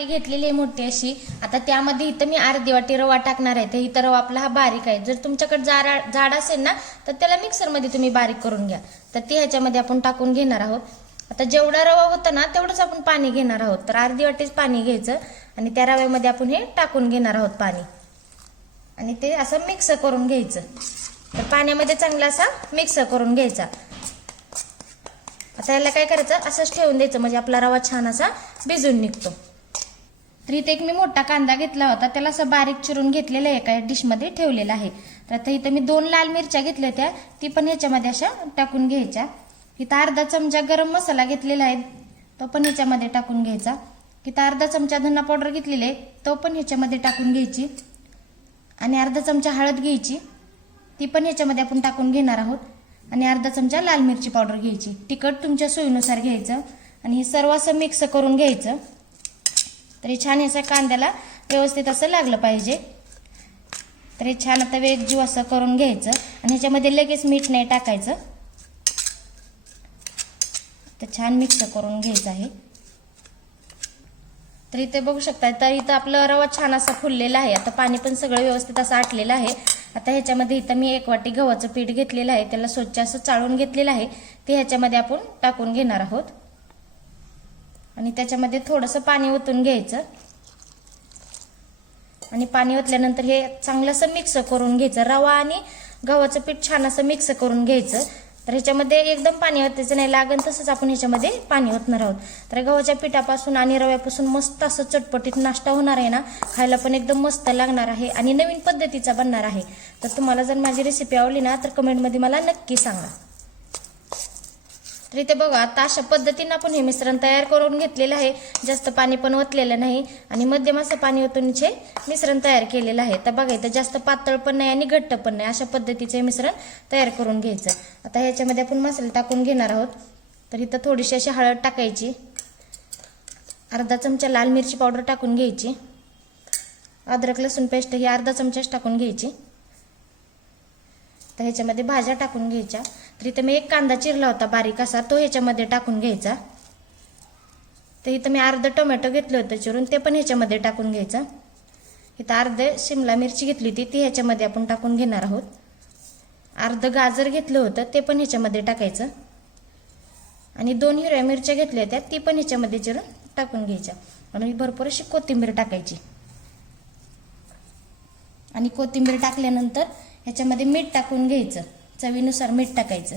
वाटी घेतलेली आहे मोठी अशी। आता त्यामध्ये इथं मी अर्धी वाटी रवा टाकणार आहे। तर इथं रवा आपला हा बारीक आहे, जर तुमच्याकडे जाड असेल ना तर त्याला मिक्सरमध्ये तुम्ही बारीक करून घ्या। तर ती ह्याच्यामध्ये आपण टाकून घेणार आहोत। आता जेवढा रवा होता ना तेवढंच आपण पाणी घेणार आहोत। तर अर्धी वाटीच पाणी घ्यायचं आणि त्या रव्यामध्ये आपण हे टाकून घेणार आहोत पाणी, आणि ते असं मिक्स करून घ्यायचं। तर पाण्यामध्ये चांगला असा मिक्स करून घ्यायचा। आता याला काय करायचं, असंच ठेवून द्यायचं, म्हणजे आपला रवा छान असा भिजून निघतो। तर इथे एक मी मोठा कांदा घेतला होता, त्याला असं बारीक चिरून घेतलेला आहे, एका डिशमध्ये ठेवलेला आहे। तर आता इथं मी 2 लाल मिरच्या घेतल्या होत्या, ती पण ह्याच्यामध्ये अशा टाकून घ्यायच्या। इथं अर्धा चमचा गरम मसाला घेतलेला आहे, तो पण ह्याच्यामध्ये टाकून घ्यायचा। इथं अर्धा चमचा धना पावडर घेतलेली आहे, तो पण ह्याच्यामध्ये टाकून घ्यायची। आणि अर्धा चमचा हळद घ्यायची, ती पण ह्याच्यामध्ये आपण टाकून घेणार आहोत। आणि अर्धा चमचा लाल मिरची पावडर घ्यायची, तिखट तुमच्या सोयीनुसार घ्यायचं। आणि हे सर्व असं मिक्स करून घ्यायचं। तर हे छान असं कांद्याला व्यवस्थित असं लागलं पाहिजे। तर हे छान आता वेगजीव असं करून घ्यायचं, आणि ह्याच्यामध्ये लगेच मीठ नाही टाकायचं। तर छान मिक्स करून घ्यायचं आहे। तर इथे बघू शकता, तर इथं आपला रवा छान असा फुललेला आहे। आता पाणी पण सगळं व्यवस्थित असं आटलेलं आहे। आता ह्याच्यामध्ये इथं मी 1 वाटी गव्हाचं पीठ घेतलेलं आहे, त्याला स्वच्छ असं चाळून घेतलेलं आहे, ते ह्याच्यामध्ये आपण टाकून घेणार आहोत। आणि त्याच्यामध्ये थोडंसं पाणी ओतून घ्यायचं, आणि पाणी ओतल्यानंतर हे चांगलं असं मिक्स करून घ्यायचं। रवा आणि गव्हाचं पीठ छान असं मिक्स करून घ्यायचं। तर ह्याच्यामध्ये एकदम पाणी ओतायचं नाही, लागेल तसंच आपण ह्याच्यामध्ये पाणी ओतणार आहोत। तर गव्हाच्या पिठापासून आणि रव्यापासून मस्त असं चटपटीत नाश्ता होणार आहे ना, खायला पण एकदम मस्त लागणार आहे आणि नवीन पद्धतीचा बनणार आहे। तर तुम्हाला जर माझी रेसिपी आवडली ना तर कमेंटमध्ये मला नक्की सांगा। तर इथे बघा, आता अशा पद्धतीने आपण हे मिश्रण तयार करून घेतलेलं आहे। जास्त पाणी पण ओतलेलं नाही आणि मध्यम असं पाणी ओतून हे मिश्रण तयार केलेलं आहे। तर बघा, इथं जास्त पातळ पण नाही आणि घट्ट पण नाही, अशा पद्धतीचे मिश्रण तयार करून घ्यायचं। आता ह्याच्यामध्ये आपण मसाले टाकून घेणार आहोत। तर इथं थोडीशी अशी हळद टाकायची, अर्धा चमचा लाल मिरची पावडर टाकून घ्यायची, अद्रक लसूण पेस्ट ही अर्धा चमचाच टाकून घ्यायची। तर ह्याच्यामध्ये भाज्या टाकून घ्यायच्या। तर इथं मी 1 कांदा चिरला होता बारीक असा, तो ह्याच्यामध्ये टाकून घ्यायचा। तर इथं मी अर्ध टोमॅटो घेतलं होतं चिरून, ते पण ह्याच्यामध्ये टाकून घ्यायचं। इथं अर्ध शिमला मिरची घेतली होती, ती ह्याच्यामध्ये आपण टाकून घेणार आहोत। अर्ध गाजर घेतलं होतं, ते पण ह्याच्यामध्ये टाकायचं। आणि 2 हिरव्या मिरच्या घेतल्या होत्या, ती पण ह्याच्यामध्ये चिरून टाकून घ्यायच्या। आणि भरपूर अशी कोथिंबीर टाकायची। आणि कोथिंबीर टाकल्यानंतर ह्याच्यामध्ये मीठ टाकून घ्यायचं, चवीनुसार मीठ टाकायचं।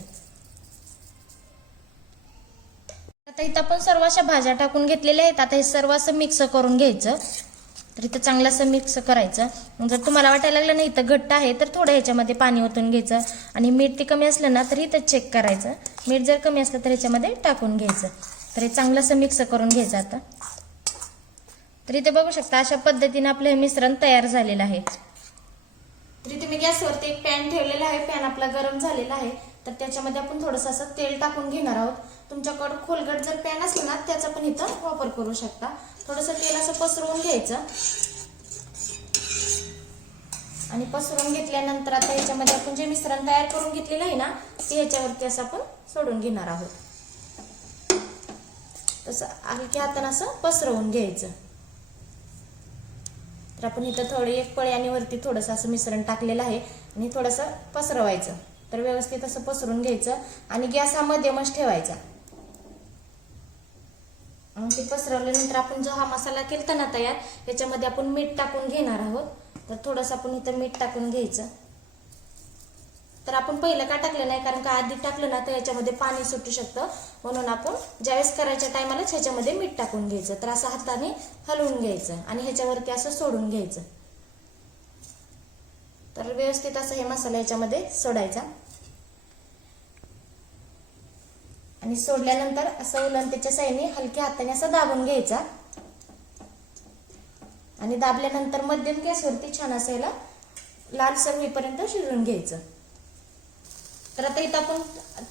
आता इथं आपण सर्व अशा भाज्या टाकून घेतलेल्या आहेत। आता हे सर्व असं मिक्स करून घ्यायचं। तर इथं चांगलं असं मिक्स करायचं। जर तुम्हाला वाटायला लागलं नाही इथं घट्ट आहे तर थोडं ह्याच्यामध्ये पाणी ओतून घ्यायचं, आणि मीठ ते कमी असलं ना तर इथं चेक करायचं। मीठ जर कमी असलं तर ह्याच्यामध्ये टाकून घ्यायचं। तर हे चांगलं असं मिक्स करून घ्यायचं। आता तर इथे बघू शकता, अशा पद्धतीने आपलं हे मिश्रण तयार झालेलं आहे। तर इथे मी गॅसवरती एक पॅन ठेवलेला आहे, पॅन आपला गरम झालेला आहे। तर त्याच्यामध्ये आपण थोडंसं असं तेल टाकून घेणार आहोत। तुमच्याकडे खोलगट जर पॅन असलं ना त्याचा पण इथं वापर करू शकता। थोडंसं तेल असं पसरवून घ्यायचं, आणि पसरवून घेतल्यानंतर आता याच्यामध्ये आपण जे मिश्रण तयार करून घेतलेलं आहे ना ते ह्याच्यावरती असं आपण सोडून घेणार आहोत। तसं हलक्या हाताने असं पसरवून घ्यायचं। तर आपण इथं थोडी 1 पळी आणि वरती थोडंसं असं मिश्रण टाकलेलं आहे, आणि थोडंसं पसरवायचं। तर व्यवस्थित असं पसरून घ्यायचं, आणि गॅस हा मध्यमच ठेवायचा। आणि ते पसरवल्यानंतर आपण जो हा मसाला केलता ना तयार, याच्यामध्ये आपण मीठ टाकून घेणार आहोत। तर थोडंसं आपण इथं मीठ टाकून घ्यायचं। तर आपण पहिलं का टाकलं नाही, कारण का आधी टाकलं ना तर याच्यामध्ये पाणी सुटू शकतं, म्हणून आपण ज्यावेळेस करायच्या टायमालाच ह्याच्यामध्ये मीठ टाकून घ्यायचं। तर असं हाताने हलवून घ्यायचं आणि ह्याच्यावरती असं सोडून घ्यायचं। तर व्यवस्थित असं हे मसाला याच्यामध्ये सोडायचा, आणि सोडल्यानंतर असं उलटच्या साईडने हलक्या हाताने असं दाबून घ्यायचा, आणि दाबल्यानंतर मध्यम गॅसवरती छान असं याला लालसर होईपर्यंत शिजवून घ्यायचं। तर आता इथं आपण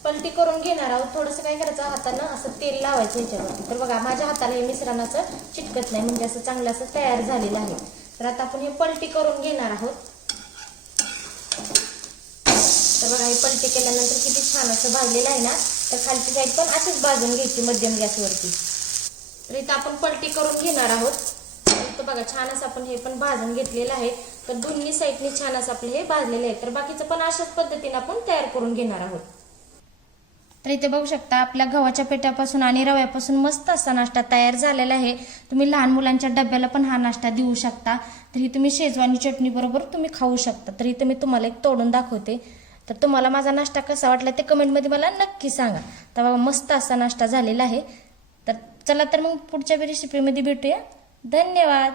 पलटी करून घेणार आहोत। थोडंसं काय करायचं, हातानं असं तेल लावायचं ह्याच्यावरती। तर बघा, माझ्या हाताला हे मिश्रणाचं चिटकत नाही, म्हणजे असं चांगलं असं तयार झालेलं आहे। तर आता आपण हे पलटी करून घेणार आहोत। तर बघा, हे पलटी केल्यानंतर किती छान असं भाजलेलं आहे ना। तर खालची साईड पण अशीच भाजून घ्यायची मध्यम गॅसवरती। तर इथं आपण पलटी करून घेणार आहोत। शकतो बघा, छान असं आपण हे पण भाजून घेतलेलं आहे. तर दोन्ही साईडनी छान असं आपलं हे भाजलेलं आहे. तर बाकीचं पण अशाच पद्धतीने आपण तयार करून घेणार आहोत. तर इथे बघू शकता आपल्या गव्हाच्या पिठापासून आणि रव्यापासून मस्त असा नाश्ता तयार झालेला आहे. तुम्ही लहान मुलांच्या डब्याला पण हा नाश्ता देऊ शकता. तरी तुम्ही शेजवानी चटणी बरोबर तुम्ही खाऊ शकता. तर इथे मी तुम्हाला एक तोडून दाखवते. तर तुम्हाला माझा नाश्ता कसा वाटला ते कमेंटमध्ये मला नक्की सांगा. तर बघा मस्त असा नाश्ता झालेला आहे. तर चला तर मग पुढच्या रेसिपीमध्ये भेटूया. धन्यवाद.